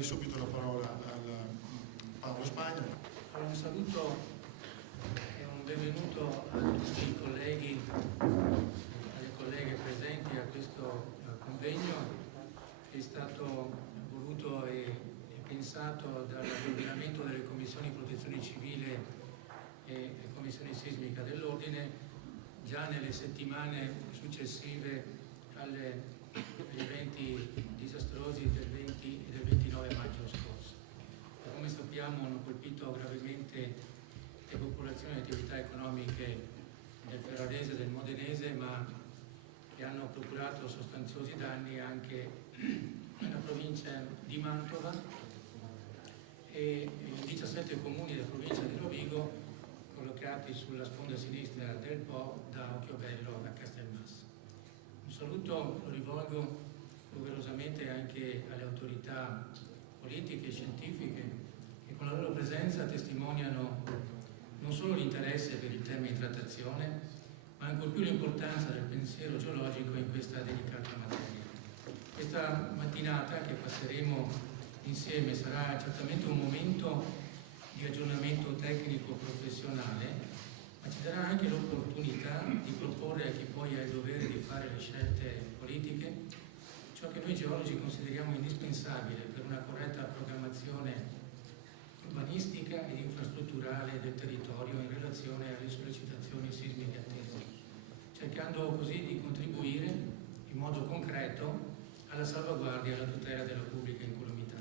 darei subito la parola a Paolo Spagna. Un saluto e un benvenuto a tutti i colleghi, alle colleghe presenti a questo convegno che è stato voluto e pensato dal coordinamento delle commissioni protezione civile e commissione sismica dell'Ordine già nelle settimane successive agli eventi disastrosi del 20 e del 29 maggio scorso. Come sappiamo hanno colpito gravemente le popolazioni e le attività economiche del Ferrarese e del Modenese, ma che hanno procurato sostanziosi danni anche nella provincia di Mantova e in 17 comuni della provincia di Rovigo, collocati sulla sponda sinistra del Po, da Occhiobello a Castelmasso. Un saluto lo rivolgo doverosamente anche alle autorità politiche e scientifiche che con la loro presenza testimoniano non solo l'interesse per il tema in trattazione, ma ancor più l'importanza del pensiero geologico in questa delicata materia. Questa mattinata che passeremo insieme sarà certamente un momento di aggiornamento tecnico-professionale, ma ci darà anche l'opportunità di proporre a chi poi ha il dovere di fare le scelte politiche ciò che noi geologi consideriamo indispensabile per una corretta programmazione urbanistica ed infrastrutturale del territorio in relazione alle sollecitazioni sismiche attese, cercando così di contribuire in modo concreto alla salvaguardia e alla tutela della pubblica incolumità.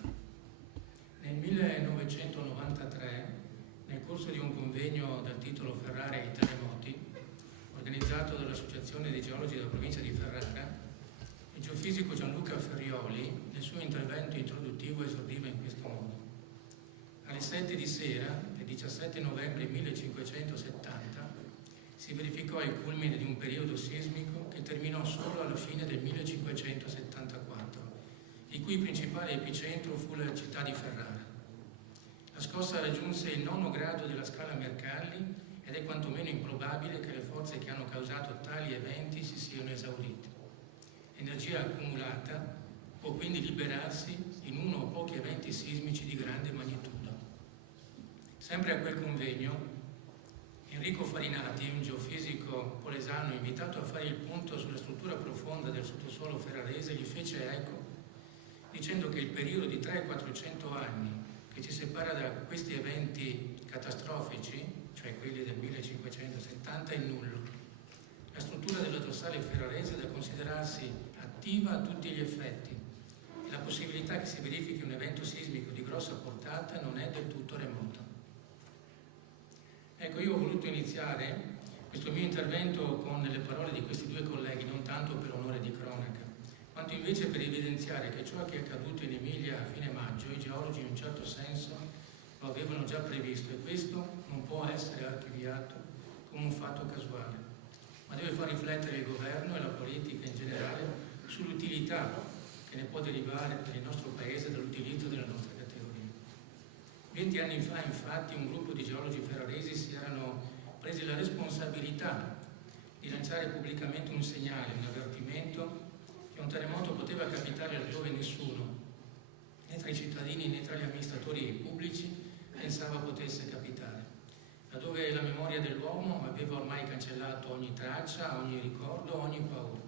Nel 1993, nel corso di un convegno dal titolo Ferrara e i terremoti, organizzato dall'Associazione dei Geologi della provincia di Ferrara, il geofisico Gianluca Ferrioli, nel suo intervento introduttivo, esordiva in questo modo. Alle 7 di sera, del 17 novembre 1570, si verificò il culmine di un periodo sismico che terminò solo alla fine del 1574, il cui principale epicentro fu la città di Ferrara. La scossa raggiunse il 9° grado della scala Mercalli ed è quantomeno improbabile che le forze che hanno causato tali eventi si siano esaurite. L'energia accumulata può quindi liberarsi in uno o pochi eventi sismici di grande magnitudo. Sempre a quel convegno, Enrico Farinati, un geofisico polesano invitato a fare il punto sulla struttura profonda del sottosuolo ferrarese, gli fece eco dicendo che il periodo di 300-400 anni che ci separa da questi eventi catastrofici, cioè quelli del 1570, è nullo. La struttura della dorsale ferrarese è da considerarsi attiva a tutti gli effetti e la possibilità che si verifichi un evento sismico di grossa portata non è del tutto remota. Ecco, io ho voluto iniziare questo mio intervento con le parole di questi due colleghi, non tanto per onore di cronaca, quanto invece per evidenziare che ciò che è accaduto in Emilia a fine maggio, i geologi in un certo senso lo avevano già previsto e questo non può essere archiviato come un fatto casuale, ma deve far riflettere il governo e la politica in generale sull'utilità che ne può derivare per il nostro Paese dall'utilizzo della nostra categoria. 20 anni fa, infatti, un gruppo di geologi ferraresi si erano presi la responsabilità di lanciare pubblicamente un segnale, un avvertimento che un terremoto poteva capitare laddove nessuno, né tra i cittadini né tra gli amministratori pubblici, pensava potesse capitare, laddove la memoria dell'uomo aveva ormai cancellato ogni traccia, ogni ricordo, ogni paura,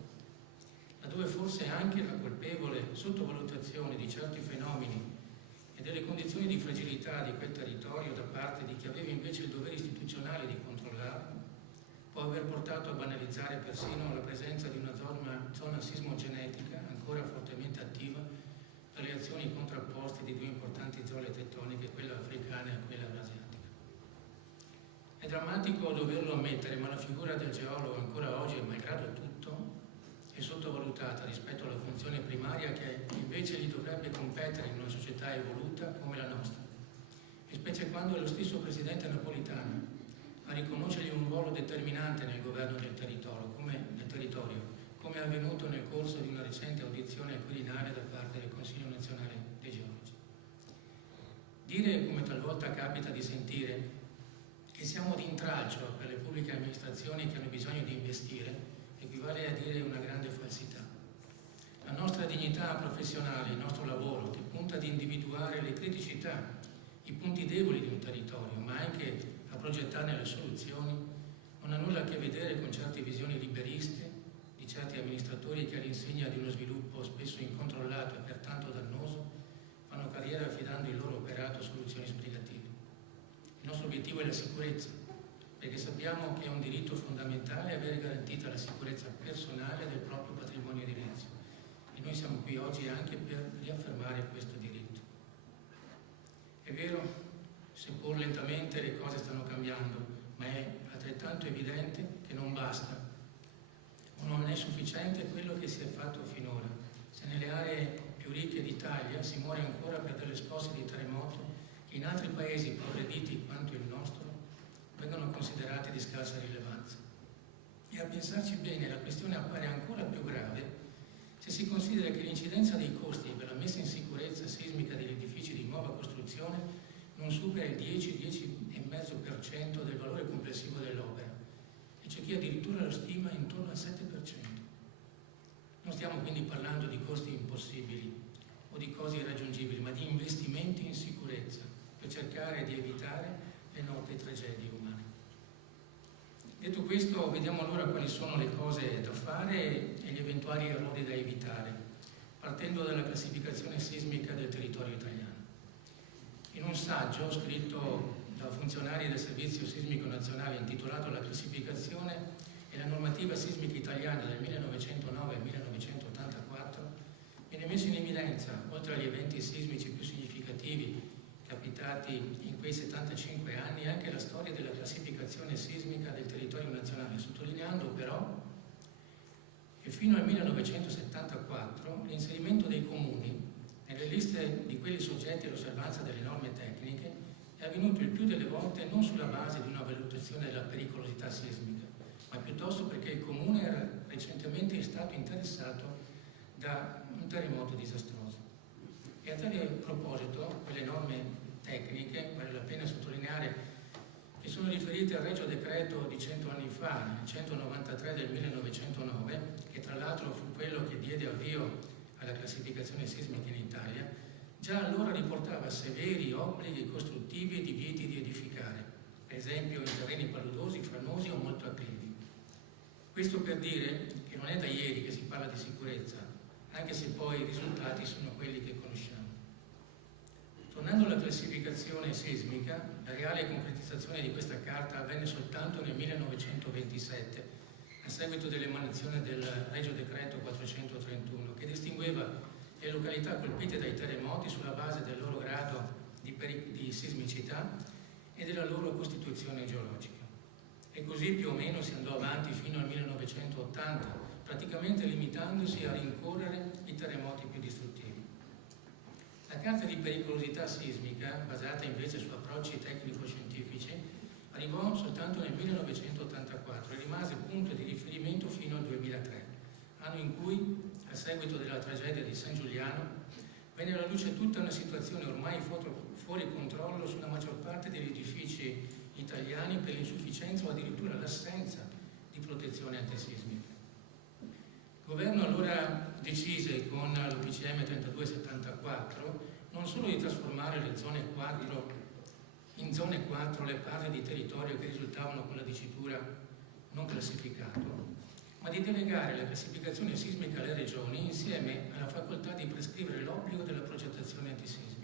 laddove forse anche la colpevole sottovalutazione di certi fenomeni e delle condizioni di fragilità di quel territorio da parte di chi aveva invece il dovere istituzionale di controllarlo può aver portato a banalizzare persino la presenza di una zona sismogenetica ancora fortemente attiva tra le azioni contrapposte di due importanti zone tettoniche, quella africana e quella asiatica. È drammatico doverlo ammettere, ma la figura del geologo ancora oggi, malgrado tutto, è sottovalutata rispetto alla funzione primaria che invece gli dovrebbe competere in una società evoluta come la nostra, e specie quando è lo stesso presidente Napolitano a riconoscergli un ruolo determinante nel governo del territorio, come è avvenuto nel corso di una recente audizione al Quirinale da parte del Consiglio nazionale dei geologi. Dire, come talvolta capita di sentire, che siamo d'intralcio per le pubbliche amministrazioni che hanno bisogno di investire equivale a dire una grande falsità. La nostra dignità professionale, il nostro lavoro, che punta ad individuare le criticità, i punti deboli di un territorio, ma anche a progettarne le soluzioni, non ha nulla a che vedere con certe visioni liberiste di certi amministratori che all'insegna di uno sviluppo spesso incontrollato e pertanto dannoso fanno carriera affidando il loro operato a soluzioni sbrigative. Il nostro obiettivo è la sicurezza, perché sappiamo che è un diritto fondamentale avere garantita la sicurezza personale del proprio patrimonio edilizio. E noi siamo qui oggi anche per riaffermare questo diritto. È vero, seppur lentamente le cose stanno cambiando, ma è altrettanto evidente che non basta o non è sufficiente quello che si è fatto finora. Se nelle aree più ricche d'Italia si muore ancora per delle scosse di terremoto che in altri paesi progrediti quanto il nostro vengono considerate di scarsa rilevanza. E a pensarci bene, la questione appare ancora più grave se si considera che l'incidenza dei costi per la messa in sicurezza sismica degli edifici di nuova costruzione non supera il 10-10,5% del valore complessivo dell'opera, e c'è chi addirittura lo stima intorno al 7%. Non stiamo quindi parlando di costi impossibili o di costi irraggiungibili, ma di investimenti in sicurezza per cercare di evitare le note tragedie umane. Detto questo, vediamo allora quali sono le cose da fare e gli eventuali errori da evitare, partendo dalla classificazione sismica del territorio italiano. In un saggio scritto da funzionari del Servizio Sismico Nazionale intitolato La classificazione e la normativa sismica italiana del 1909 al 1984, viene messo in evidenza, oltre agli eventi sismici più significativi capitati in quei 75 anni, anche la storia della classificazione sismica del territorio nazionale, sottolineando però che fino al 1974 l'inserimento dei comuni nelle liste di quelli soggetti all'osservanza delle norme tecniche è avvenuto il più delle volte non sulla base di una valutazione della pericolosità sismica, ma piuttosto perché il comune era recentemente stato interessato da un terremoto disastroso. E a tale proposito, quelle norme tecniche, vale la pena sottolineare che sono riferite al Regio Decreto di 100 anni fa, il 193 del 1909, che tra l'altro fu quello che diede avvio alla classificazione sismica in Italia, già allora riportava severi obblighi costruttivi e divieti di edificare, per esempio in terreni paludosi, franosi o molto acclivi. Questo per dire che non è da ieri che si parla di sicurezza, anche se poi i risultati sono quelli che conosciamo. Tornando alla classificazione sismica, la reale concretizzazione di questa carta avvenne soltanto nel 1927, a seguito dell'emanazione del Regio Decreto 431, che distingueva le località colpite dai terremoti sulla base del loro grado di sismicità e della loro costituzione geologica. E così più o meno si andò avanti fino al 1980, praticamente limitandosi a rincorrere i terremoti più distruttivi. La carta di pericolosità sismica, basata invece su approcci tecnico-scientifici, arrivò soltanto nel 1984 e rimase punto di riferimento fino al 2003, anno in cui, a seguito della tragedia di San Giuliano, venne alla luce tutta una situazione ormai fuori controllo sulla maggior parte degli edifici italiani per l'insufficienza o addirittura l'assenza di protezione antisismica. Il governo allora decise con l'OPCM 3274 non solo di trasformare in zone 4 le parti di territorio che risultavano con la dicitura non classificato, ma di delegare la classificazione sismica alle regioni insieme alla facoltà di prescrivere l'obbligo della progettazione antisismica.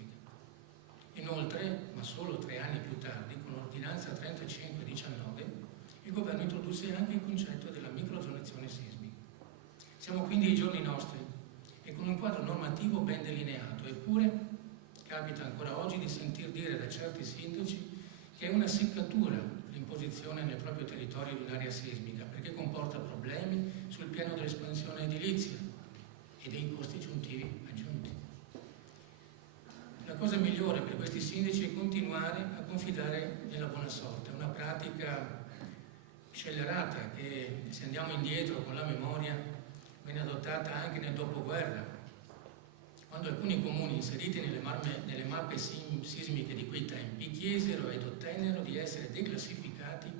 Inoltre, ma solo 3 anni più tardi, con l'ordinanza 3519, il governo introdusse anche il concetto della microzonazione sismica. Siamo quindi ai giorni nostri e con un quadro normativo ben delineato, eppure capita ancora oggi di sentir dire da certi sindaci che è una seccatura l'imposizione nel proprio territorio di un'area sismica, perché comporta problemi sul piano dell'espansione edilizia e dei costi aggiuntivi aggiunti. La cosa migliore per questi sindaci è continuare a confidare nella buona sorte, una pratica scellerata che, se andiamo indietro con la memoria, venne adottata anche nel dopoguerra, quando alcuni comuni inseriti nelle mappe sismiche di quei tempi chiesero ed ottennero di essere declassificati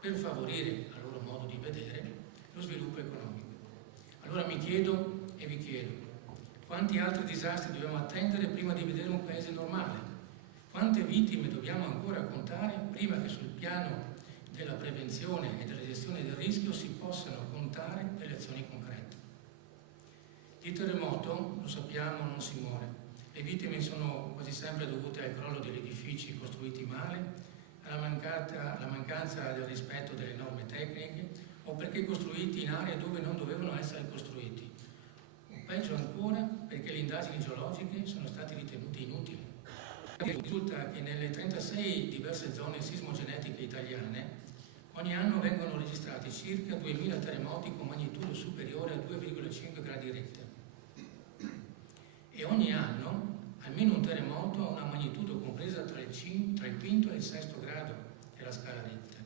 per favorire, a loro modo di vedere, lo sviluppo economico. Allora mi chiedo e vi chiedo, Quanti altri disastri dobbiamo attendere prima di vedere un paese normale? Quante vittime dobbiamo ancora contare prima che sul piano della prevenzione e della gestione del rischio si possano contare delle azioni concrete? Di terremoto, lo sappiamo, non si muore. Le vittime sono quasi sempre dovute al crollo degli edifici costruiti male, alla mancanza del rispetto delle norme tecniche o perché costruiti in aree dove non dovevano essere costruiti. O peggio ancora, perché le indagini geologiche sono state ritenute inutili. Risulta che nelle 36 diverse zone sismogenetiche italiane ogni anno vengono registrati circa 2000 terremoti con magnitudo superiore a 2,5 gradi Richter. E ogni anno almeno un terremoto ha una magnitudo compresa tra il quinto e il sesto grado della scala Richter.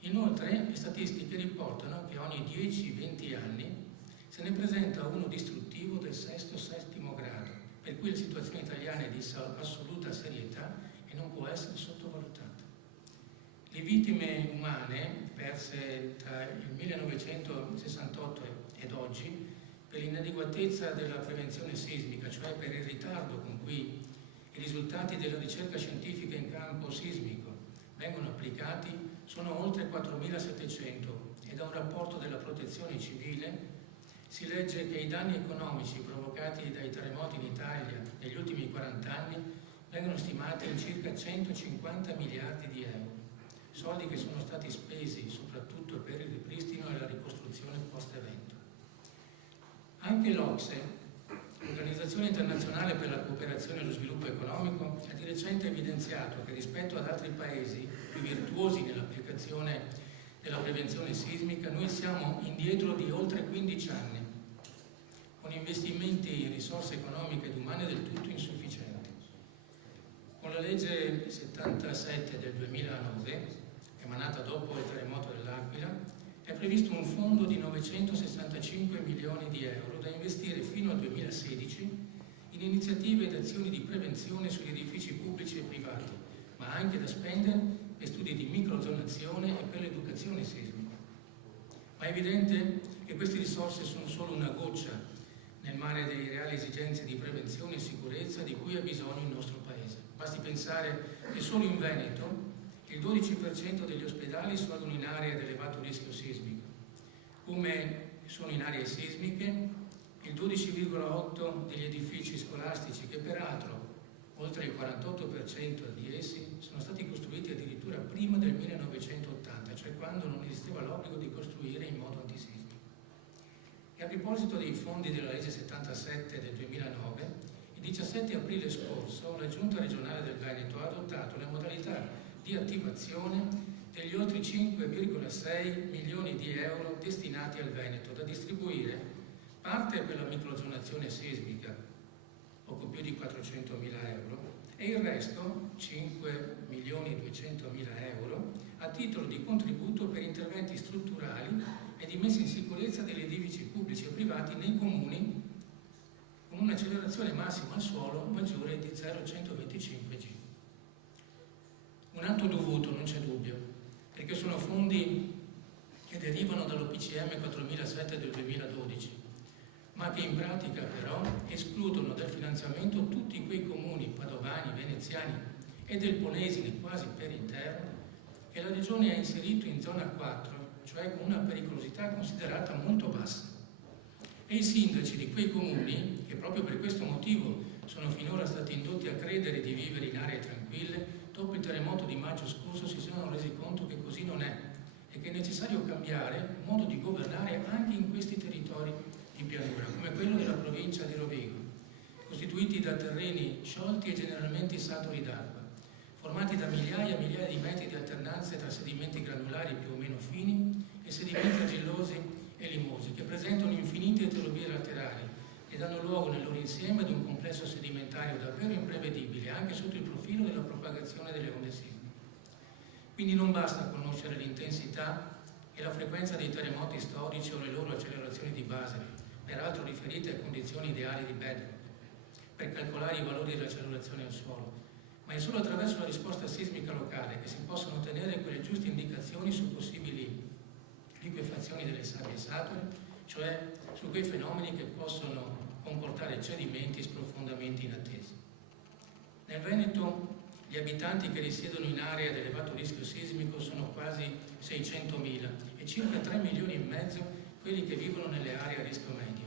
Inoltre le statistiche riportano che ogni 10-20 anni se ne presenta uno distruttivo del sesto-settimo grado, per cui la situazione italiana è di assoluta serietà e non può essere sottovalutata. Le vittime umane perse tra il 1968 ed oggi per l'inadeguatezza della prevenzione sismica, cioè per il ritardo con cui i risultati della ricerca scientifica in campo sismico vengono applicati, sono oltre 4.700 e da un rapporto della Protezione Civile si legge che i danni economici provocati dai terremoti in Italia negli ultimi 40 anni vengono stimati in circa 150 miliardi di euro, soldi che sono stati spesi soprattutto per il ripristino e la ricostruzione post-evento. Anche l'OCSE, l'Organizzazione Internazionale per la Cooperazione e lo Sviluppo Economico, ha di recente evidenziato che rispetto ad altri paesi più virtuosi nell'applicazione della prevenzione sismica, noi siamo indietro di oltre 15 anni, con investimenti in risorse economiche ed umane del tutto insufficienti. Con la legge 77 del 2009, emanata dopo il terremoto dell'Aquila, è previsto un fondo di 965 milioni di euro da investire fino al 2016 in iniziative ed azioni di prevenzione sugli edifici pubblici e privati, ma anche da spendere per studi di microzonazione e per l'educazione sismica. Ma è evidente che queste risorse sono solo una goccia nel mare delle reali esigenze di prevenzione e sicurezza di cui ha bisogno il nostro Paese. Basti pensare che solo in Veneto il 12% degli ospedali sono in aree ad elevato rischio sismico. Come sono in aree sismiche, il 12,8% degli edifici scolastici, che peraltro oltre il 48% di essi sono stati costruiti addirittura prima del 1980, cioè quando non esisteva l'obbligo di costruire in modo antisismico. E a proposito dei fondi della legge 77 del 2009, il 17 aprile scorso la Giunta regionale del Veneto ha adottato le modalità di attivazione degli oltre 5,6 milioni di euro destinati al Veneto, da distribuire parte per la microzonazione sismica, poco più di 400.000 euro, e il resto, 5.200.000 euro, a titolo di contributo per interventi strutturali e di messa in sicurezza degli edifici pubblici e privati nei comuni con un'accelerazione massima al suolo maggiore di 0,125 G. Un atto dovuto, non c'è dubbio, perché sono fondi che derivano dall'OPCM 4007 del 2012, ma che in pratica però escludono dal finanziamento tutti quei comuni padovani, veneziani e del Polesine quasi per intero che la Regione ha inserito in zona 4, cioè con una pericolosità considerata molto bassa. E i sindaci di quei comuni, che proprio per questo motivo sono finora stati indotti a credere di vivere in aree tranquille, dopo il terremoto di maggio scorso si sono resi conto che così non è e che è necessario cambiare modo di governare anche in questi territori di pianura, come quello della provincia di Rovigo, costituiti da terreni sciolti e generalmente saturi d'acqua, formati da migliaia e migliaia di metri di alternanze tra sedimenti granulari più o meno fini e sedimenti argillosi e limosi, che presentano infinite eterobie laterali e danno luogo nel loro insieme ad un complesso sedimentario davvero imprevedibile anche sotto il profilo della propagazione delle onde sismiche. Quindi non basta conoscere l'intensità e la frequenza dei terremoti storici o le loro accelerazioni di base, peraltro riferite a condizioni ideali di bedrock, per calcolare i valori dell'accelerazione al suolo, ma è solo attraverso la risposta sismica locale che si possono ottenere quelle giuste indicazioni su possibili liquefazioni delle sabbie sature, cioè su quei fenomeni che possono comportare cedimenti e sprofondamenti inattesi. Nel Veneto gli abitanti che risiedono in aree ad elevato rischio sismico sono quasi 600.000 e circa 3 milioni e mezzo quelli che vivono nelle aree a rischio medio.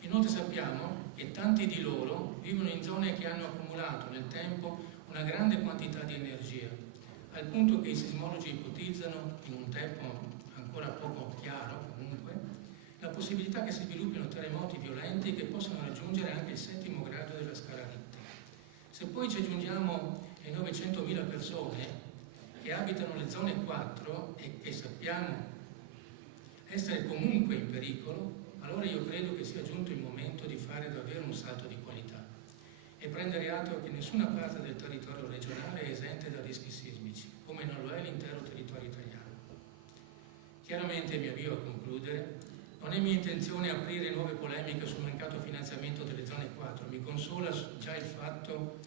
Inoltre sappiamo che tanti di loro vivono in zone che hanno accumulato nel tempo una grande quantità di energia, al punto che i sismologi ipotizzano, in un tempo ancora poco chiaro comunque, la possibilità che si sviluppino terremoti violenti che possono raggiungere anche il 7° grado della scala Richter. Se poi ci aggiungiamo le 900.000 persone che abitano le zone 4 e che sappiamo essere comunque in pericolo, allora io credo che sia giunto il momento di fare davvero un salto di qualità e prendere atto che nessuna parte del territorio regionale è esente da rischi sismici, come non lo è l'intero territorio italiano. Chiaramente mi avvio a concludere. Non è mia intenzione aprire nuove polemiche sul mancato finanziamento delle zone 4. Mi consola già il fatto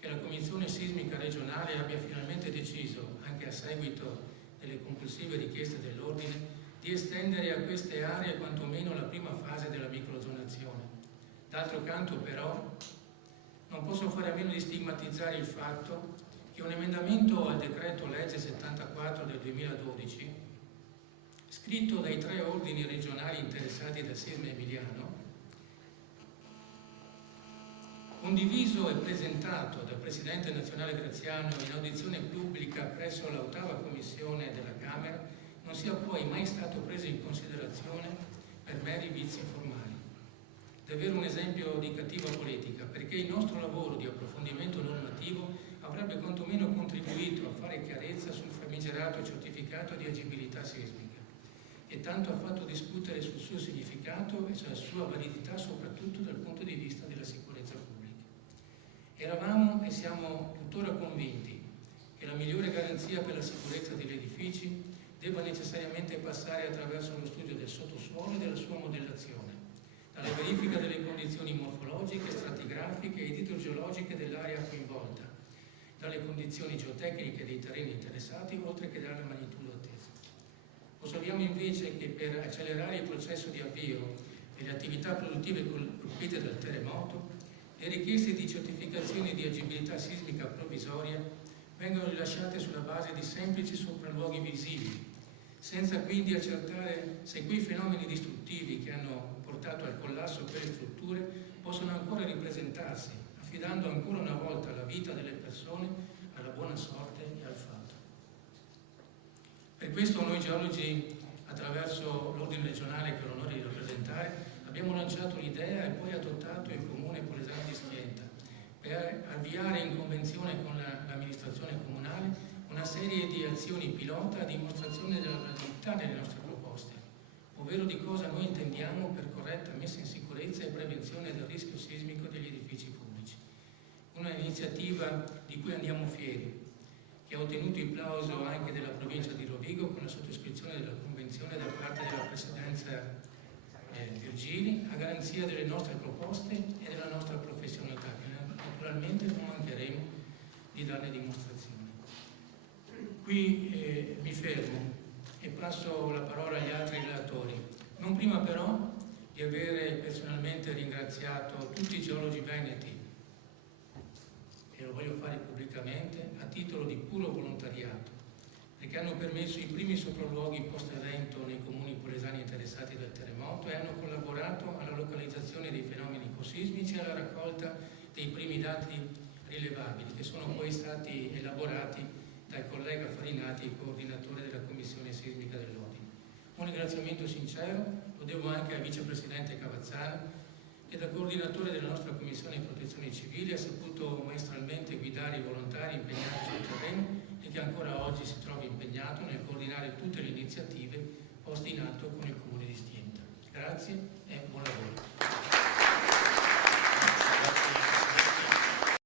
che la Commissione Sismica regionale abbia finalmente deciso, anche a seguito delle compulsive richieste dell'Ordine, di estendere a queste aree quantomeno la prima fase della microzonazione. D'altro canto, però, non posso fare a meno di stigmatizzare il fatto che un emendamento al decreto legge 74 del 2012, scritto dai 3 ordini regionali interessati dal sisma emiliano, condiviso e presentato dal Presidente nazionale Graziano in audizione pubblica presso l'8ª Commissione della Camera, non sia poi mai stato preso in considerazione per meri vizi formali. Davvero un esempio di cattiva politica, perché il nostro lavoro di approfondimento normativo avrebbe quantomeno contribuito a fare chiarezza sul famigerato certificato di agibilità sismica, che tanto ha fatto discutere sul suo significato e sulla sua validità, soprattutto dal punto di vista della sicurezza pubblica. Eravamo e siamo tuttora convinti che la migliore garanzia per la sicurezza degli edifici debba necessariamente passare attraverso lo studio del sottosuolo e della sua modellazione, dalla verifica delle condizioni morfologiche, stratigrafiche ed idrogeologiche dell'area coinvolta, dalle condizioni geotecniche dei terreni interessati, oltre che dalla magnitudo attesa. Osserviamo invece che per accelerare il processo di avvio delle attività produttive colpite dal terremoto, le richieste di certificazione di agibilità sismica provvisoria vengono rilasciate sulla base di semplici sopralluoghi visibili, senza quindi accertare se quei fenomeni distruttivi che hanno portato al collasso per le strutture possono ancora ripresentarsi, affidando ancora una volta la vita delle persone alla buona sorte e al fato. Per questo noi geologi, attraverso l'ordine regionale che ho l'onore di rappresentare, abbiamo lanciato l'idea e poi adottato il Comune Polesano di Stienta per avviare in convenzione con l'amministrazione comunale una serie di azioni pilota a dimostrazione della validità delle nostre proposte, ovvero di cosa noi intendiamo per corretta messa in sicurezza e prevenzione del rischio sismico degli edifici pubblici. Una iniziativa di cui andiamo fieri, che ha ottenuto il plauso anche della provincia di Rovigo con la sottoscrizione della convenzione da parte della presidenza Virgili, a garanzia delle nostre proposte e della nostra professionalità, che naturalmente non mancheremo di darne dimostrazione. Qui mi fermo e passo la parola agli altri relatori, non prima però di avere personalmente ringraziato tutti i geologi veneti, e lo voglio fare pubblicamente, a titolo di puro volontariato, perché hanno permesso i primi sopralluoghi post-evento nei comuni polesani interessati dal terremoto e hanno collaborato alla localizzazione dei fenomeni iposismici e alla raccolta dei primi dati rilevabili, che sono poi stati elaborati dal collega Farinati, coordinatore della Commissione Sismica dell'Ordine. Un ringraziamento sincero lo devo anche al vicepresidente Cavazzano, che da coordinatore della nostra Commissione Protezione Civile ha saputo maestralmente guidare i volontari impegnati sul terreno e che ancora oggi si trova impegnato nel coordinare tutte le iniziative poste in atto con il Comune di Stienta. Grazie